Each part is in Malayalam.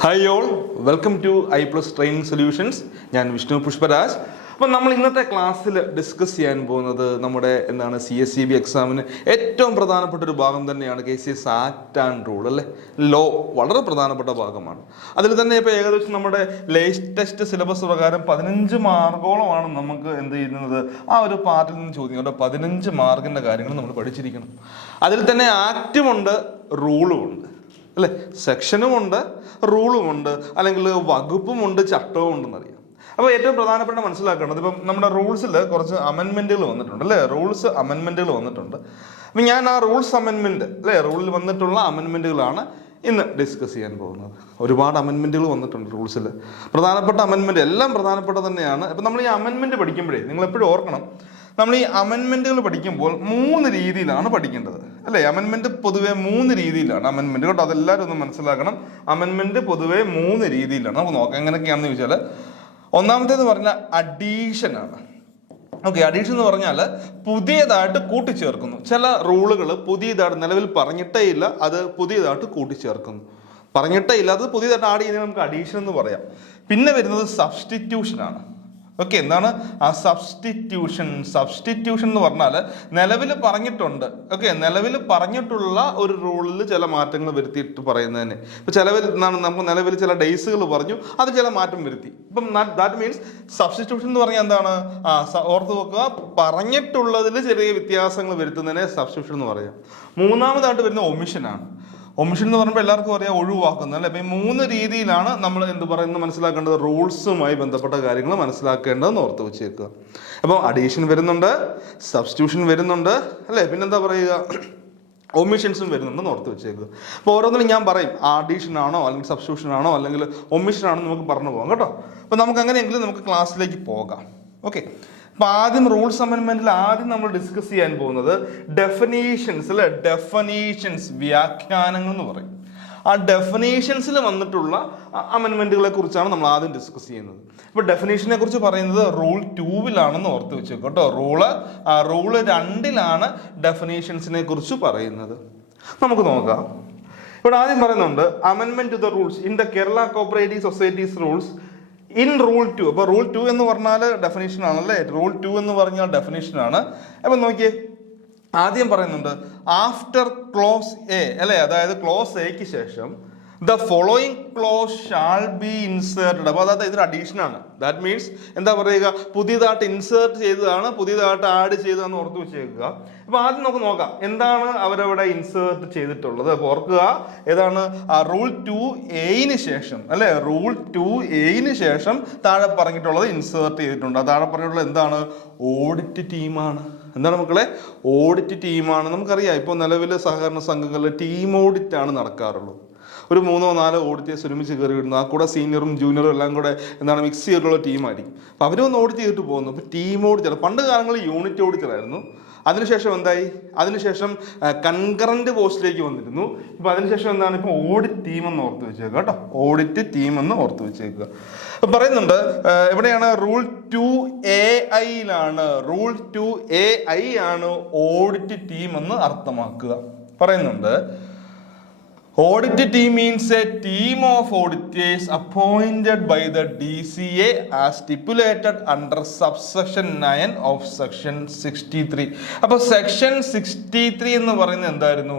Hi all, welcome to I+ training solutions. ഞാൻ വിഷ്ണു പുഷ്പരാജ്. അപ്പം നമ്മൾ ഇന്നത്തെ ക്ലാസ്സിൽ ഡിസ്കസ് ചെയ്യാൻ പോകുന്നത് നമ്മുടെ CSEB എക്സാമിന് ഏറ്റവും പ്രധാനപ്പെട്ട ഒരു ഭാഗം തന്നെയാണ് KCS ആക്ട് ആൻഡ് റൂൾ അല്ലേ. ലോ വളരെ പ്രധാനപ്പെട്ട ഭാഗമാണ്. അതിൽ തന്നെ ഇപ്പോൾ ഏകദേശം നമ്മുടെ ലേറ്റസ്റ്റ് സിലബസ് പ്രകാരം 15 മാർക്കോളമാണ് നമുക്ക് എന്ത് ചെയ്യുന്നത് ആ ഒരു പാർട്ടിൽ നിന്ന് ചോദിക്കുന്നത്. 15 മാർക്കിൻ്റെ കാര്യങ്ങൾ നമ്മൾ പഠിച്ചിരിക്കണം. അതിൽ തന്നെ ആക്റ്റുമുണ്ട്, റൂളുമുണ്ട് അല്ലേ. സെക്ഷനുമുണ്ട്, റൂളുമുണ്ട്, അല്ലെങ്കിൽ വകുപ്പുമുണ്ട്, ചട്ടവും ഉണ്ടെന്നറിയാം. അപ്പോൾ ഏറ്റവും പ്രധാനപ്പെട്ട മനസ്സിലാക്കേണ്ടത് ഇപ്പം നമ്മുടെ റൂൾസിൽ കുറച്ച് അമെൻമെൻറ്റുകൾ വന്നിട്ടുണ്ട് അല്ലേ. റൂൾസ് അമെൻമെൻറ്റുകൾ വന്നിട്ടുണ്ട്. അപ്പം ഞാൻ ആ റൂൾസ് അമെൻമെൻറ്റ് അല്ലേ, റൂളിൽ വന്നിട്ടുള്ള അമെൻമെൻറ്റുകളാണ് ഇന്ന് ഡിസ്കസ് ചെയ്യാൻ പോകുന്നത്. ഒരുപാട് അമെൻമെൻറ്റുകൾ വന്നിട്ടുണ്ട് റൂൾസിൽ. പ്രധാനപ്പെട്ട അമെൻമെൻറ്റ് എല്ലാം പ്രധാനപ്പെട്ട തന്നെയാണ്. ഇപ്പം നമ്മൾ ഈ അമെൻമെൻറ്റ് പഠിക്കുമ്പോഴേ നിങ്ങൾ എപ്പോഴും ഓർക്കണം, നമ്മൾ ഈ അമെൻമെൻറ്റുകൾ പഠിക്കുമ്പോൾ 3 രീതിയിലാണ് പഠിക്കേണ്ടത് അല്ലേ. അമെൻമെൻറ്റ് പൊതുവെ 3 രീതിയിലാണ് അമെൻമെൻറ്റ് കേട്ടോ. അതെല്ലാവരും ഒന്ന് മനസ്സിലാക്കണം. അമെൻമെൻറ്റ് പൊതുവെ 3 രീതിയിലാണ്. നമുക്ക് നോക്കാം എങ്ങനെയൊക്കെയാണെന്ന് ചോദിച്ചാൽ, ഒന്നാമത്തേത് പറഞ്ഞാൽ അഡീഷനാണ്. ഓക്കെ, അഡീഷൻ എന്ന് പറഞ്ഞാൽ പുതിയതായിട്ട് കൂട്ടിച്ചേർക്കുന്നു. ചില റൂളുകൾ പുതിയതായിട്ട് നിലവിൽ പറഞ്ഞിട്ടേ ഇല്ല, അത് പുതിയതായിട്ട് കൂട്ടിച്ചേർക്കുന്നു. പറഞ്ഞിട്ടേ ഇല്ല, അത് പുതിയതായിട്ട് ആഡ് ചെയ്യുന്നത് നമുക്ക് അഡീഷൻ എന്ന് പറയാം. പിന്നെ വരുന്നത് സബ്സ്റ്റിറ്റ്യൂഷനാണ്. ഓക്കെ, എന്താണ് ആ സബ്സ്റ്റിറ്റ്യൂഷൻ? സബ്സ്റ്റിറ്റ്യൂഷൻ എന്ന് പറഞ്ഞാൽ നിലവിൽ പറഞ്ഞിട്ടുണ്ട്, ഓക്കെ, നിലവിൽ പറഞ്ഞിട്ടുള്ള ഒരു റൂളിൽ ചില മാറ്റങ്ങൾ വരുത്തിയിട്ട് പറയുന്നതിന്. ഇപ്പം നമുക്ക് നിലവിൽ ചില ഡേയ്സുകൾ പറഞ്ഞു, അത് ചില മാറ്റം വരുത്തി. ഇപ്പം ദാറ്റ് മീൻസ് സബ്സ്റ്റിറ്റ്യൂഷൻ എന്ന് പറഞ്ഞാൽ എന്താണ്? ഓർത്ത് വെക്കുക, പറഞ്ഞിട്ടുള്ളതിൽ ചെറിയ വ്യത്യാസങ്ങൾ വരുത്തുന്നതിനെ സബ്സ്റ്റിറ്റ്യൂഷൻ എന്ന് പറയാം. മൂന്നാമതായിട്ട് വരുന്ന ഒമിഷനാണ്. ഒമിഷൻ എന്ന് പറയുമ്പോൾ എല്ലാവർക്കും അറിയാം, ഒഴിവാക്കുന്നത് അല്ലേ. അപ്പം ഈ 3 രീതിയിലാണ് നമ്മൾ മനസ്സിലാക്കേണ്ടത്, റൂൾസുമായി ബന്ധപ്പെട്ട കാര്യങ്ങൾ മനസ്സിലാക്കേണ്ടതെന്ന് ഓർത്ത് വെച്ചേക്കുക. അപ്പോൾ അഡീഷൻ വരുന്നുണ്ട്, സബ്സ്റ്റിറ്റ്യൂഷൻ വരുന്നുണ്ട് അല്ലേ, പിന്നെന്താ പറയുക, ഒമിഷൻസും വരുന്നുണ്ടെന്ന് ഓർത്ത് വെച്ചേക്കുക. അപ്പോൾ ഓരോന്നിനും ഞാൻ പറയും, അഡീഷൻ ആണോ അല്ലെങ്കിൽ സബ്സ്റ്റിറ്റ്യൂഷൻ ആണോ അല്ലെങ്കിൽ ഒമിഷൻ ആണോ നമുക്ക് പറഞ്ഞു പോകാം കേട്ടോ. അപ്പോൾ നമുക്ക് അങ്ങനെയെങ്കിലും നമുക്ക് ക്ലാസ്സിലേക്ക് പോകാം. ഓക്കെ, അപ്പോൾ ആദ്യം റൂൾസ് അമെൻമെന്റിൽ ആദ്യം നമ്മൾ ഡിസ്കസ് ചെയ്യാൻ പോകുന്നത് ഡെഫിനീഷൻസ് അല്ലെ. ഡെഫിനീഷൻസ്, വ്യാഖ്യാനങ്ങൾ എന്ന് പറയും. ആ ഡെഫിനീഷൻസിൽ വന്നിട്ടുള്ള അമെൻമെന്റുകളെ കുറിച്ചാണ് നമ്മൾ ആദ്യം ഡിസ്കസ് ചെയ്യുന്നത്. ഇപ്പോൾ ഡെഫിനീഷനെ കുറിച്ച് പറയുന്നത് റൂൾ 2 ഓർത്ത് വെച്ചേക്കും കേട്ടോ. റൂള് 2 ഡെഫിനീഷൻസിനെ കുറിച്ച് പറയുന്നത്. നമുക്ക് നോക്കാം. ഇവിടെ ആദ്യം പറയുന്നുണ്ട്, അമെൻമെന്റ് to the rules in the Kerala cooperative societies rules in rule 2. അപ്പോൾ റൂൾ 2 എന്ന് പറഞ്ഞാൽ ഡെഫിനേഷൻ ആണല്ലേ. റൂൾ 2 എന്ന് പറഞ്ഞാൽ ഡെഫിനേഷൻ ആണ്. അപ്പം നോക്കിയേ, ആദ്യം പറയുന്നുണ്ട് ആഫ്റ്റർ ക്ലോസ് എ അല്ലേ, അതായത് ക്ലോസ് എക്ക് ശേഷം the following clause shall B inserted. അപ്പോൾ അതായത് ഇതൊരു അഡീഷൻ ആണ്. ദാറ്റ് മീൻസ് എന്താ പറയുക, പുതിയതായിട്ട് ഇൻസേർട്ട് ചെയ്തതാണ്, പുതിയതായിട്ട് ആഡ് ചെയ്തതാണെന്ന് ഓർത്ത് വെച്ചേക്കുക. അപ്പോൾ ആദ്യം നമുക്ക് നോക്കാം എന്താണ് അവരവിടെ ഇൻസേർട്ട് ചെയ്തിട്ടുള്ളത്. അപ്പോൾ ഓർക്കുക, ഏതാണ് റൂൾ 2A ശേഷം അല്ലേ, റൂൾ 2A ശേഷം താഴെ പറഞ്ഞിട്ടുള്ളത് ഇൻസേർട്ട് ചെയ്തിട്ടുണ്ട്. താഴെ പറഞ്ഞിട്ടുള്ളത് എന്താണ്? ഓഡിറ്റ് ടീമാണ്. എന്താണ് മക്കളെ? ഓഡിറ്റ് ടീമാണ്. നമുക്കറിയാം, ഇപ്പോൾ നിലവിൽ സഹകരണ സംഘങ്ങളിൽ ടീം ഓഡിറ്റ് ആണ് നടക്കാറുള്ളത്. ഒരു 3-4 ഓഡിറ്റേഴ്സ് ഒരുമിച്ച് കയറി വിടുന്നു. ആ കൂടെ സീനിയറും ജൂനിയറും എല്ലാം കൂടെ മിക്സ് ചെയ്തിട്ടുള്ള ടീമായിരിക്കും. അപ്പോൾ അവരൊന്ന് ഓഡിറ്റ് ചെയ്തിട്ട് പോകുന്നു. അപ്പോൾ ടീം ഓഡിറ്റർ, പണ്ട് കാലങ്ങളിൽ യൂണിറ്റ് ഓഡിറ്റർ ആയിരുന്നു. അതിനുശേഷം എന്തായി? അതിനുശേഷം കൺകറന്റ് പോസ്റ്റിലേക്ക് വന്നിരുന്നു. ഇപ്പം അതിനുശേഷം എന്താണ്? ഇപ്പം ഓഡിറ്റ് ടീം എന്ന് ഓർത്ത് വെച്ചേക്കുക കേട്ടോ. ഓഡിറ്റ് ടീം എന്ന് ഓർത്ത് വെച്ചേക്കുക. അപ്പം പറയുന്നുണ്ട്, എവിടെയാണ്? റൂൾ 2AI റൂൾ 2AI ആണ് ഓഡിറ്റ് ടീം എന്ന് അർത്ഥമാക്കുക. പറയുന്നുണ്ട്, Audit team means a team of auditors appointed by the DCA as stipulated under subsection 9 of section 63. അപ്പോൾ സെക്ഷൻ 63 എന്ന് പറയുന്നത് എന്തായിരുന്നു?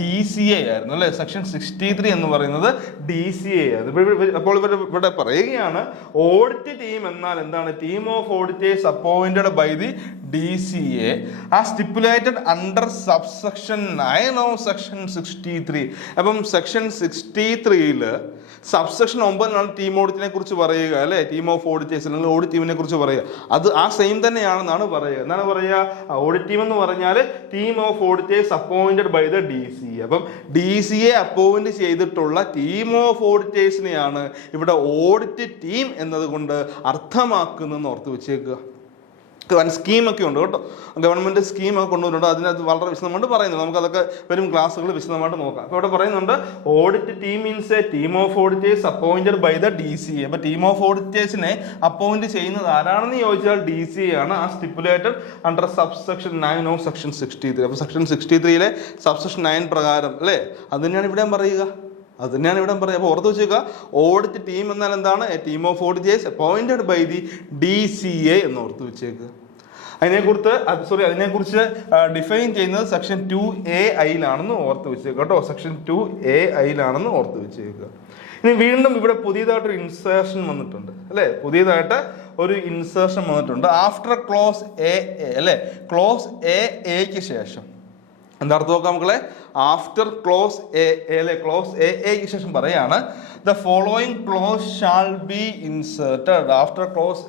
DCA ആയിരുന്നു അല്ലേ. സെക്ഷൻ 63 എന്ന് പറയുന്നത് DCA ആയിരുന്നു. അപ്പോൾ ഇവിടെ പറയുകയാണ്, ഓഡിറ്റ് ടീം എന്നാൽ എന്താണ്? Team of auditors appointed by the DCA as stipulated under subsection 9 of section 63. അപ്പം സെക്ഷൻ 63 സബ്സെക്ഷൻ 9 ടീം ഓഡിറ്റിനെ കുറിച്ച് പറയുക അല്ലെ. ടീം ഓഫ് ഓഡിറ്റേഴ്സ് അല്ലെങ്കിൽ ഓഡിറ്റ് ടീമിനെ കുറിച്ച് പറയുക. അത് ആ സെയിം തന്നെയാണെന്നാണ് പറയുക. എന്താണ് പറയുക? ഓഡിറ്റ് ടീം എന്ന് പറഞ്ഞാൽ team of auditors appointed by the DCA. അപ്പം DCA അപ്പോയിന്റ് ചെയ്തിട്ടുള്ള ടീം ഓഫ് ഓഡിറ്റേഴ്സിനെയാണ് ഇവിടെ ഓഡിറ്റ് ടീം എന്നതുകൊണ്ട് അർത്ഥമാക്കുന്നതെന്ന് ഓർത്ത് വെച്ചേക്കുക. സ്കീമൊക്കെ ഉണ്ട് കേട്ടോ, ഗവൺമെൻറ് സ്കീമൊക്കെ കൊണ്ടുവന്നിട്ടുണ്ട്. അതിനകത്ത് വളരെ വിശദമായിട്ട് പറയുന്നുണ്ട്. നമുക്കതൊക്കെ വരും ക്ലാസ്സുകൾ വിശദമായിട്ട് നോക്കാം. അപ്പോൾ ഇവിടെ പറയുന്നുണ്ട്, audit team means a team of auditors appointed by the DCA. അപ്പോൾ ടീം ഓഫ് ഓഡിറ്റേഴ്സിനെ അപ്പോയിന്റ് ചെയ്യുന്നത് ആരാണെന്ന് ചോദിച്ചാൽ DCA ആണ്. ആ stipulated under subsection 9 of section 63. അപ്പോൾ സെക്ഷൻ 63 സബ്സെക്ഷൻ 9 പ്രകാരം അല്ലേ, അത് തന്നെയാണ് ഇവിടെ പറയുക. അത് തന്നെയാണ് ഇവിടെ പറയുക. അപ്പോൾ ഓർത്ത് വെച്ചേക്കുക, ഓഡിറ്റ് ടീം എന്നാൽ എന്താണ്? A team of auditors appointed by the DCA എന്ന് ഓർത്ത് വെച്ചേക്കുക. അതിനെക്കുറിച്ച് ഡിഫൈൻ ചെയ്യുന്നത് സെക്ഷൻ 2A ഓർത്ത് വെച്ചേക്കുക കേട്ടോ. സെക്ഷൻ 2A ഓർത്ത് വെച്ചേക്കുക. ഇനി വീണ്ടും ഇവിടെ പുതിയതായിട്ടൊരു ഇൻസേർഷൻ വന്നിട്ടുണ്ട് അല്ലേ? പുതിയതായിട്ട് ഒരു ഇൻസേർഷൻ വന്നിട്ടുണ്ട് ആഫ്റ്റർ ക്ലോസ് എ അല്ലേ? ക്ലോസ് എക്ക് ശേഷം എന്താ അർത്ഥം നോക്കാം മക്കളെ? ആഫ്റ്റർ ക്ലോസ് എ അല്ലെ? ക്ലോസ് എക്ക് ശേഷം പറയാണ് the following clause shall B inserted. After close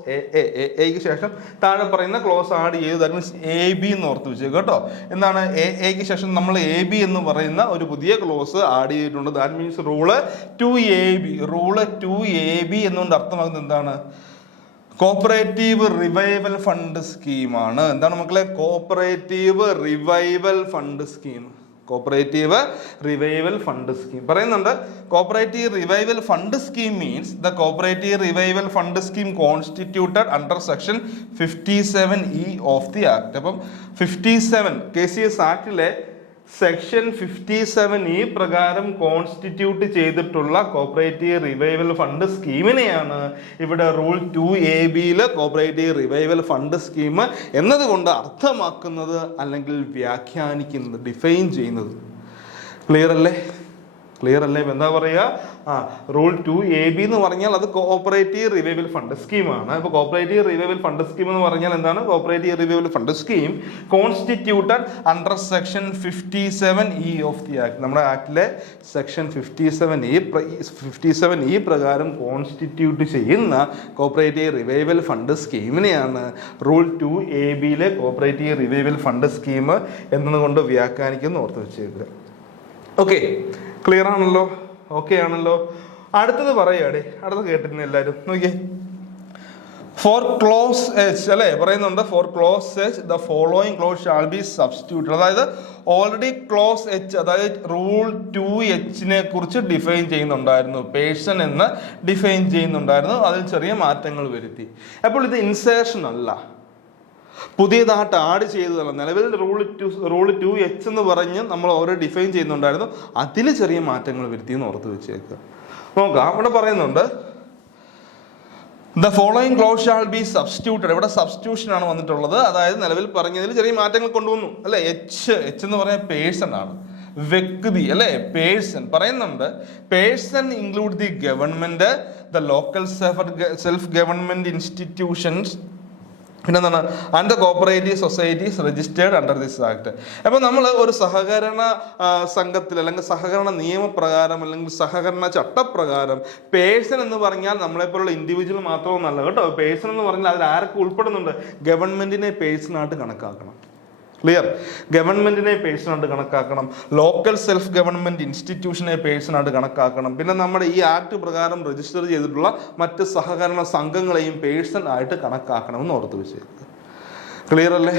എക്ക് ശേഷം താഴെ പറയുന്ന ക്ലോസ് ആഡ് ചെയ്തു. ദാറ്റ് മീൻസ് AB എന്ന് ഓർത്ത് വെച്ചേക്കും കേട്ടോ. എന്താണ്? എക്ക് ശേഷം നമ്മൾ AB എന്ന് പറയുന്ന ഒരു പുതിയ ക്ലോസ് ആഡ് ചെയ്തിട്ടുണ്ട്. ദാറ്റ് മീൻസ് റൂള് 2AB എന്നുകൊണ്ട് അർത്ഥമാകുന്നത് എന്താണ്? കോപ്പറേറ്റീവ് റിവൈവൽ ഫണ്ട് സ്കീമാണ്. എന്താണ് മക്കളെ? Cooperative revival fund scheme. Cooperative revival fund scheme പറയുന്നുണ്ട്. Cooperative revival fund scheme means the cooperative revival fund scheme constituted under section 57E of the act. അപ്പം 57 KCS ആക്ടിലെ സെക്ഷൻ 57E പ്രകാരം കോൺസ്റ്റിറ്റ്യൂട്ട് ചെയ്തിട്ടുള്ള കോപ്പറേറ്റീവ് റിവൈവൽ ഫണ്ട് സ്കീമിനെയാണ് ഇവിടെ rule 2AB cooperative revival fund scheme എന്നതുകൊണ്ട് അർത്ഥമാക്കുന്നത് അല്ലെങ്കിൽ വ്യാഖ്യാനിക്കുന്നത്, ഡിഫൈൻ ചെയ്യുന്നത്. ക്ലിയർ അല്ലേ? ഇപ്പം എന്താ പറയുക? റൂൾ 2AB എന്ന് പറഞ്ഞാൽ അത് കോപ്പറേറ്റീവ് റിവൈവൽ ഫണ്ട് സ്കീമാണ്. അപ്പോൾ കോപ്പറേറ്റീവ് റിവൈവൽ ഫണ്ട് സ്കീം എന്ന് പറഞ്ഞാൽ എന്താണ്? Cooperative revival fund scheme constituted under section 57E of the act. നമ്മുടെ ആക്ടിലെ സെക്ഷൻ 57E പ്രകാരം കോൺസ്റ്റിറ്റ്യൂട്ട് ചെയ്യുന്ന കോപ്പറേറ്റീവ് റിവൈവൽ ഫണ്ട് സ്കീമിനെയാണ് rule 2AB cooperative revival fund scheme എന്നതുകൊണ്ട് വ്യാഖ്യാനിക്കുന്ന ഓർത്ത് വെച്ചേക്കുക. ഓക്കെ, ക്ലിയർ ആണല്ലോ? ഓക്കെ ആണല്ലോ? അടുത്തത് പറയാടേ, അടുത്ത കേട്ടിരുന്നു എല്ലാവരും നോക്കിയേ. ഫോർ ക്ലോസ് എച്ച് അല്ലെ പറയുന്നുണ്ട്. For clause H the following clause shall be substituted. അതായത് ഓൾറെഡി ക്ലോസ് എച്ച് അതായത് റൂൾ 2H കുറിച്ച് ഡിഫൈൻ ചെയ്യുന്നുണ്ടായിരുന്നു. പേഴ്സൺ എന്ന് ഡിഫൈൻ ചെയ്യുന്നുണ്ടായിരുന്നു. അതിൽ ചെറിയ മാറ്റങ്ങൾ വരുത്തി. അപ്പോൾ ഇത് ഇൻസേർഷൻ അല്ല, പുതിയതായിട്ട് ആഡ് ചെയ്തതല്ല. നിലവിൽ റൂൾ 2H എന്ന് പറഞ്ഞ് നമ്മൾ ഓരോ ഡിഫൈൻ ചെയ്യുന്നുണ്ടായിരുന്നു. അതിൽ ചെറിയ മാറ്റങ്ങൾ വരുത്തി എന്ന് ഓർത്ത് വെച്ചേക്കുക. നോക്കാം, അവിടെ പറയുന്നുണ്ട് the following clause shall be substituted. ഇവിടെ സബ്സ്റ്റിറ്റ്യൂഷൻ ആണ് വന്നിട്ടുള്ളത്. അതായത് നിലവിൽ പറഞ്ഞതിൽ ചെറിയ മാറ്റങ്ങൾ കൊണ്ടുവന്നു അല്ലെ? എച്ച് എന്ന് പറഞ്ഞ പേഴ്സൺ ആണ്, വ്യക്തി അല്ലെ? പേഴ്സൺ പറയുന്നുണ്ട്. Person include the government, the local self government institutions, പിന്നെന്താണ്, and the cooperative societies registered under this act. അപ്പോൾ നമ്മൾ ഒരു സഹകരണ സംഘത്തിൽ അല്ലെങ്കിൽ സഹകരണ നിയമപ്രകാരം അല്ലെങ്കിൽ സഹകരണ ചട്ടപ്രകാരം പേഴ്സൺ എന്ന് പറഞ്ഞാൽ നമ്മളെപ്പോലുള്ള ഇൻഡിവിജ്വൽ മാത്രമൊന്നല്ല കേട്ടോ. പേഴ്സൺ എന്ന് പറഞ്ഞാൽ അതിൽ ആരൊക്കെ ഉൾപ്പെടുന്നുണ്ട്? ഗവൺമെന്റിനെ പേഴ്സണായിട്ട് കണക്കാക്കണം. ക്ലിയർ? ഗവൺമെന്റിനെ പേഴ്സണായിട്ട് കണക്കാക്കണം, ലോക്കൽ സെൽഫ് ഗവൺമെന്റ് ഇൻസ്റ്റിറ്റ്യൂഷനെ പേഴ്സണായിട്ട് കണക്കാക്കണം. പിന്നെ നമ്മുടെ ഈ ആക്ട് പ്രകാരം രജിസ്റ്റർ ചെയ്തിട്ടുള്ള മറ്റ് സഹകരണ സംഘങ്ങളെയും പേഴ്സൺ ആയിട്ട് കണക്കാക്കണമെന്ന് ഓർത്ത് വെച്ചേക്കുക. ക്ലിയർ അല്ലേ?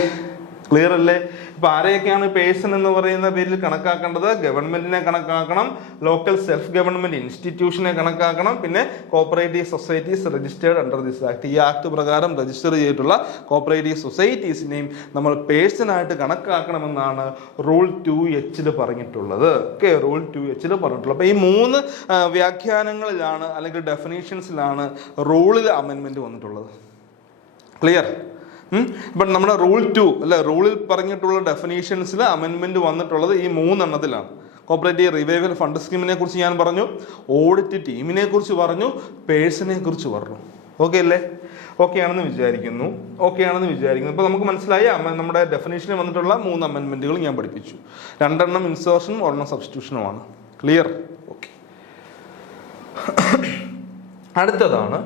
ഇപ്പൊ ആരെയൊക്കെയാണ് പേഴ്സൺ എന്ന് പറയുന്ന പേരിൽ കണക്കാക്കേണ്ടത്? ഗവൺമെന്റിനെ കണക്കാക്കണം, ലോക്കൽ സെൽഫ് ഗവൺമെന്റ് ഇൻസ്റ്റിറ്റ്യൂഷനെ കണക്കാക്കണം, പിന്നെ cooperative societies registered under this act. ഈ ആക്ട് പ്രകാരം രജിസ്റ്റർ ചെയ്തിട്ടുള്ള കോപ്പറേറ്റീവ് സൊസൈറ്റീസിനെയും നമ്മൾ പേഴ്സൺ ആയിട്ട് കണക്കാക്കണമെന്നാണ് റൂൾ 2H പറഞ്ഞിട്ടുള്ളത്. ഓക്കെ, റൂൾ 2H പറഞ്ഞിട്ടുള്ളത്. അപ്പൊ ഈ 3 വ്യാഖ്യാനങ്ങളിലാണ് അല്ലെങ്കിൽ ഡെഫിനേഷൻസിലാണ് റൂളിൽ അമെൻമെന്റ് വന്നിട്ടുള്ളത്. ക്ലിയർ? ഇപ്പം നമ്മുടെ റൂൾ 2 അല്ലെ, റൂളിൽ പറഞ്ഞിട്ടുള്ള ഡെഫിനേഷൻസിൽ അമെൻമെന്റ് വന്നിട്ടുള്ളത് ഈ 3 എണ്ണത്തിലാണ്. കോപ്പറേറ്റീവ് റിവൈവൽ ഫണ്ട് സ്കീമിനെ കുറിച്ച് ഞാൻ പറഞ്ഞു, ഓഡിറ്റ് ടീമിനെ കുറിച്ച് പറഞ്ഞു, പേഴ്സണെ കുറിച്ച് പറഞ്ഞു. ഓക്കെ അല്ലേ? ഓക്കെ ആണെന്ന് വിചാരിക്കുന്നു. അപ്പോൾ നമുക്ക് മനസ്സിലായി നമ്മുടെ ഡെഫിനേഷനിൽ വന്നിട്ടുള്ള 3 അമെൻമെന്റുകൾ ഞാൻ പഠിപ്പിച്ചു. 2 ഇൻസേർഷനും 1 സബ്സ്റ്റിറ്റ്യൂഷനുമാണ്. ക്ലിയർ? ഓക്കെ. അടുത്തതാണ്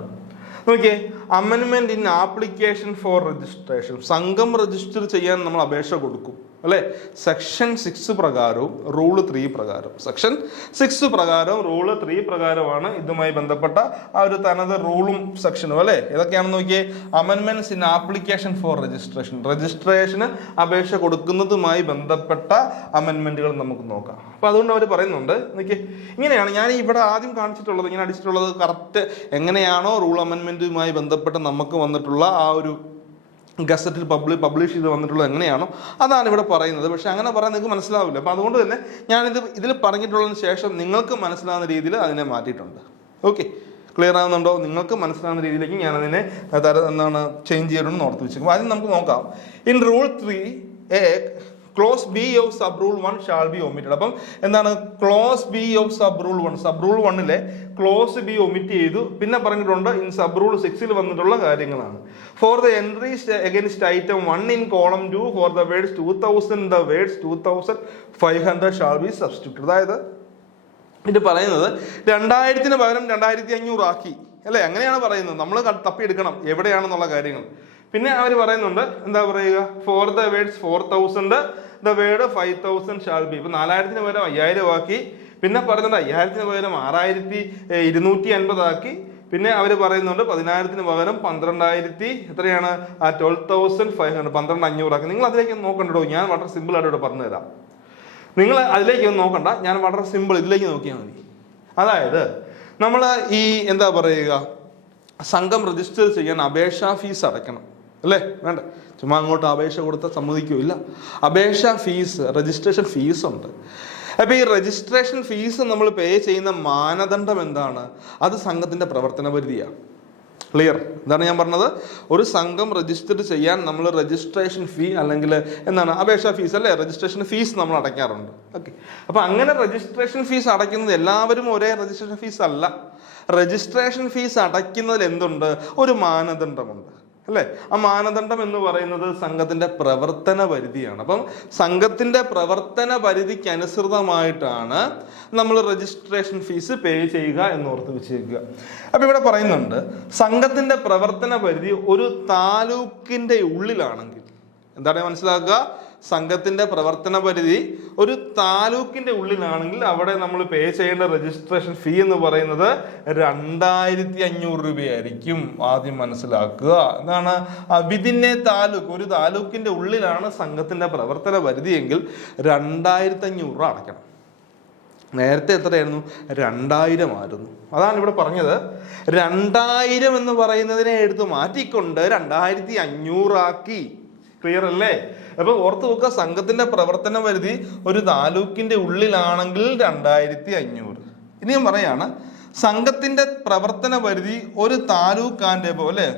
നോക്കിയേ, അമെൻമെന്റ് ഇൻ ആപ്ലിക്കേഷൻ ഫോർ രജിസ്ട്രേഷൻ. സംഘം രജിസ്റ്റർ ചെയ്യാൻ നമ്മൾ അപേക്ഷ കൊടുക്കും അല്ലെ? സെക്ഷൻ 6 പ്രകാരവും റൂള് 3 പ്രകാരം. സെക്ഷൻ 6 പ്രകാരവും റൂള് 3 പ്രകാരമാണ് ഇതുമായി ബന്ധപ്പെട്ട ആ ഒരു തനത് റൂളും സെക്ഷനും അല്ലെ? ഏതൊക്കെയാണെന്ന് നോക്കിയേ. അമെൻമെന്റ്സ് ഇൻ ആപ്ലിക്കേഷൻ ഫോർ രജിസ്ട്രേഷൻ, രജിസ്ട്രേഷന് അപേക്ഷ കൊടുക്കുന്നതുമായി ബന്ധപ്പെട്ട അമെൻമെന്റുകൾ നമുക്ക് നോക്കാം. അപ്പൊ അതുകൊണ്ട് അവർ പറയുന്നുണ്ട് നോക്കിയേ, ഇങ്ങനെയാണ് ഞാൻ ഇവിടെ ആദ്യം കാണിച്ചിട്ടുള്ളത്, ഇങ്ങനെ അടിച്ചിട്ടുള്ളത് കറക്റ്റ് എങ്ങനെയാണോ റൂൾ അമെൻമെന്റുമായി ബന്ധപ്പെട്ട് നമുക്ക് വന്നിട്ടുള്ള ആ ഒരു ഗസറ്റിൽ പബ്ലിഷ് ചെയ്ത് വന്നിട്ടുള്ളത് എങ്ങനെയാണോ അതാണ് ഇവിടെ പറയുന്നത്. പക്ഷെ അങ്ങനെ പറയാൻ നിങ്ങൾക്ക് മനസ്സിലാവില്ല. അപ്പോൾ അതുകൊണ്ട് തന്നെ ഇതിൽ പറഞ്ഞിട്ടുള്ളതിന് ശേഷം നിങ്ങൾക്ക് മനസ്സിലാവുന്ന രീതിയിൽ അതിനെ മാറ്റിയിട്ടുണ്ട്. ഓക്കെ, ക്ലിയർ ആകുന്നുണ്ടോ? നിങ്ങൾക്ക് മനസ്സിലാവുന്ന രീതിയിലേക്ക് ഞാനതിനെ ചേഞ്ച് ചെയ്തിട്ടുണ്ടെന്ന് ഓർത്ത് വെച്ചേക്കും. ആദ്യം നമുക്ക് നോക്കാം. In rule 3A clause B of sub rule 1 shall be omitted. അപ്പം എന്താണ് clause B of sub rule 1? Sub rule 1-ലെ ക്ലോസ് ബി ഒമിറ്റ് ചെയ്തു. പിന്നെ പറഞ്ഞിട്ടുണ്ട് ഇൻ സബ് റൂൾ 6-ൽ വന്നിട്ടുള്ള കാര്യങ്ങളാണ്. For the entry against item 1 in column 2 for the words 2000 the words 2500 shall be substituted. അതായത് ഇത് പറയുന്നത് 2000-ന് പകരം 2500 ആക്കി അല്ലേ? അങ്ങനെയാണ് പറയുന്നത്. നമ്മൾ തപ്പിയെടുക്കണം എവിടെയാണെന്നുള്ള കാര്യങ്ങൾ. പിന്നെ അവർ പറയുന്നുണ്ട് എന്താ പറയുക, four the words 4000 the word 5000 shall be. ഇപ്പൊ 4000-ന് പകരം 5000 ആക്കി. പിന്നെ പറയുന്നുണ്ട് 5000-ന് പകരം 6250 ആക്കി. പിന്നെ അവർ പറയുന്നുണ്ട് 10000-ന് പകരം 12000 എത്രയാണ് 12500 12500 ആക്കി. നിങ്ങൾ അതിലേക്ക് നോക്കണ്ടോ? ഞാൻ വളരെ സിമ്പിൾ ആയിട്ട് ഇവിടെ പറഞ്ഞു തരാം. നിങ്ങൾ അതിലേക്ക് ഒന്നും നോക്കണ്ട, ഞാൻ വളരെ സിമ്പിൾ ഇതിലേക്ക് നോക്കിയാൽ മതി. അതായത് നമ്മൾ ഈ എന്താ പറയുക, സംഘം രജിസ്റ്റർ ചെയ്യാൻ അപേക്ഷാ ഫീസ് അടയ്ക്കണം അല്ലേ? വേണ്ട, ചുമ്മാ അങ്ങോട്ട് അപേക്ഷ കൊടുത്താൽ സമ്മതിക്കില്ല. അപേക്ഷാ ഫീസ്, രജിസ്ട്രേഷൻ ഫീസ് ഉണ്ട്. അപ്പോൾ ഈ രജിസ്ട്രേഷൻ ഫീസ് നമ്മൾ പേ ചെയ്യുന്ന മാനദണ്ഡം എന്താണ്? അത് സംഘത്തിൻ്റെ പ്രവർത്തന പരിധിയാണ്. ക്ലിയർ? എന്താണ് ഞാൻ പറഞ്ഞത്? ഒരു സംഘം രജിസ്റ്റർ ചെയ്യാൻ നമ്മൾ രജിസ്ട്രേഷൻ ഫീ അല്ലെങ്കിൽ എന്താണ് അപേക്ഷാ ഫീസ് അല്ലേ, രജിസ്ട്രേഷൻ ഫീസ് നമ്മൾ അടയ്ക്കാറുണ്ട്. ഓക്കെ, അപ്പോൾ അങ്ങനെ രജിസ്ട്രേഷൻ ഫീസ് അടയ്ക്കുന്നത് എല്ലാവരും ഒരേ രജിസ്ട്രേഷൻ ഫീസ് അല്ല. രജിസ്ട്രേഷൻ ഫീസ് അടയ്ക്കുന്നതിൽ എന്തുണ്ട്? ഒരു മാനദണ്ഡമുണ്ട് അല്ലേ? ആ മാനദണ്ഡം എന്ന് പറയുന്നത് സംഘത്തിന്റെ പ്രവർത്തന പരിധിയാണ്. അപ്പം സംഘത്തിന്റെ പ്രവർത്തന പരിധിക്ക് അനുസൃതമായിട്ടാണ് നമ്മൾ രജിസ്ട്രേഷൻ ഫീസ് പേ ചെയ്യുക എന്നോർത്ത് വെച്ചേക്കുക. അപ്പൊ ഇവിടെ പറയുന്നുണ്ട് സംഘത്തിന്റെ പ്രവർത്തന പരിധി ഒരു താലൂക്കിന്റെ ഉള്ളിലാണെങ്കിൽ, എന്താണ് മനസ്സിലാക്കുക? സംഘത്തിന്റെ പ്രവർത്തന പരിധി ഒരു താലൂക്കിന്റെ ഉള്ളിലാണെങ്കിൽ അവിടെ നമ്മൾ പേ ചെയ്യേണ്ട രജിസ്ട്രേഷൻ ഫീ എന്ന് പറയുന്നത് 2500 രൂപയായിരിക്കും. ആദ്യം മനസ്സിലാക്കുക. എന്താണ് വിതിൻ എ താലൂക്ക്, ഒരു താലൂക്കിന്റെ ഉള്ളിലാണ് സംഘത്തിന്റെ പ്രവർത്തന പരിധി എങ്കിൽ 2500 അടയ്ക്കണം. നേരത്തെ എത്രയായിരുന്നു? 2000 ആയിരുന്നു. അതാണ് ഇവിടെ പറഞ്ഞത്. 2000 എന്ന് പറയുന്നതിനെ എടുത്ത് മാറ്റിക്കൊണ്ട് 2500 ആക്കി. ക്ലിയർ അല്ലേ? അപ്പൊ ഓർത്ത് വെക്കുക, സംഘത്തിന്റെ പ്രവർത്തന പരിധി ഒരു താലൂക്കിന്റെ ഉള്ളിലാണെങ്കിൽ 2500. ഇനി ഞാൻ പറയാണ്, സംഘത്തിന്റെ പ്രവർത്തന പരിധി ഒരു താലൂക്ക് ആൻഡ് എബവ് അല്ലെ,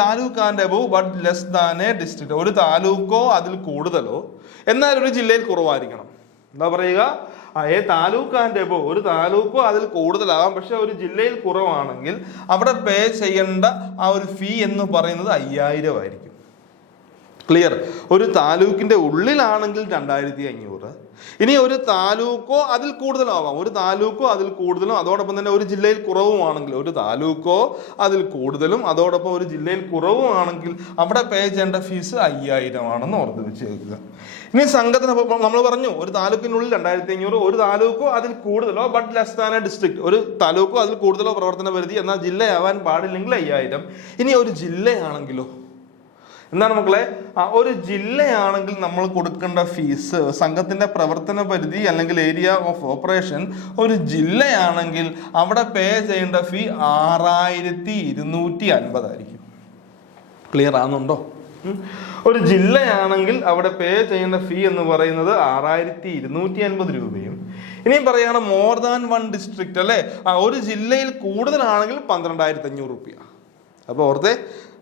taluk and above but less than A district. ഒരു താലൂക്കോ അതിൽ കൂടുതലോ എന്നാൽ ഒരു ജില്ലയിൽ കുറവായിരിക്കണം. എന്താ പറയുക? താലൂക്ക് ആൻഡ് എബവ്, ഒരു താലൂക്കോ അതിൽ കൂടുതലാകാം, പക്ഷെ ഒരു ജില്ലയിൽ കുറവാണെങ്കിൽ അവിടെ പേ ചെയ്യേണ്ട ആ ഒരു ഫീ എന്ന് പറയുന്നത് 5000 ആയിരിക്കും. ക്ലിയർ? ഒരു താലൂക്കിന്റെ ഉള്ളിലാണെങ്കിൽ 2500. ഇനി ഒരു താലൂക്കോ അതിൽ കൂടുതലാവാം, ഒരു താലൂക്കോ അതിൽ കൂടുതലും അതോടൊപ്പം തന്നെ ഒരു ജില്ലയിൽ കുറവുമാണെങ്കിൽ, ഒരു താലൂക്കോ അതിൽ കൂടുതലും അതോടൊപ്പം ഒരു ജില്ലയിൽ കുറവുമാണെങ്കിൽ അവിടെ പേ ചെയ്യേണ്ട ഫീസ് 5000 ആണെന്ന് ഓർത്ത് വെച്ചേക്കുക. ഇനി സംഘത്തിന് നമ്മൾ പറഞ്ഞു ഒരു താലൂക്കിനുള്ളിൽ 2500, ഒരു താലൂക്കോ അതിൽ കൂടുതലോ but less than A district, ഒരു താലൂക്കോ അതിൽ കൂടുതലോ പ്രവർത്തന പരിധി, എന്നാൽ ജില്ലയാവാൻ പാടില്ലെങ്കിൽ 5000. ഇനി ഒരു ജില്ലയാണെങ്കിലോ എന്താണ് മക്കളെ? ഒരു ജില്ലയാണെങ്കിൽ നമ്മൾ കൊടുക്കേണ്ട ഫീസ്, സംഘത്തിന്റെ പ്രവർത്തന പരിധി അല്ലെങ്കിൽ ഏരിയ ഓഫ് ഓപ്പറേഷൻ ഒരു ജില്ലയാണെങ്കിൽ അവിടെ പേ ചെയ്യേണ്ട ഫീ 6250 ആയിരിക്കും. ക്ലിയർ ആകുന്നുണ്ടോ? ഒരു ജില്ലയാണെങ്കിൽ അവിടെ പേ ചെയ്യേണ്ട ഫീ എന്ന് പറയുന്നത് 6250 രൂപയും. ഇനിയും പറയുകയാണ് മോർ ദാൻ 1 ഡിസ്ട്രിക്ട് അല്ലെ, ഒരു ജില്ലയിൽ കൂടുതലാണെങ്കിൽ 12500 രൂപ. അപ്പോൾ ഓർത്തെ,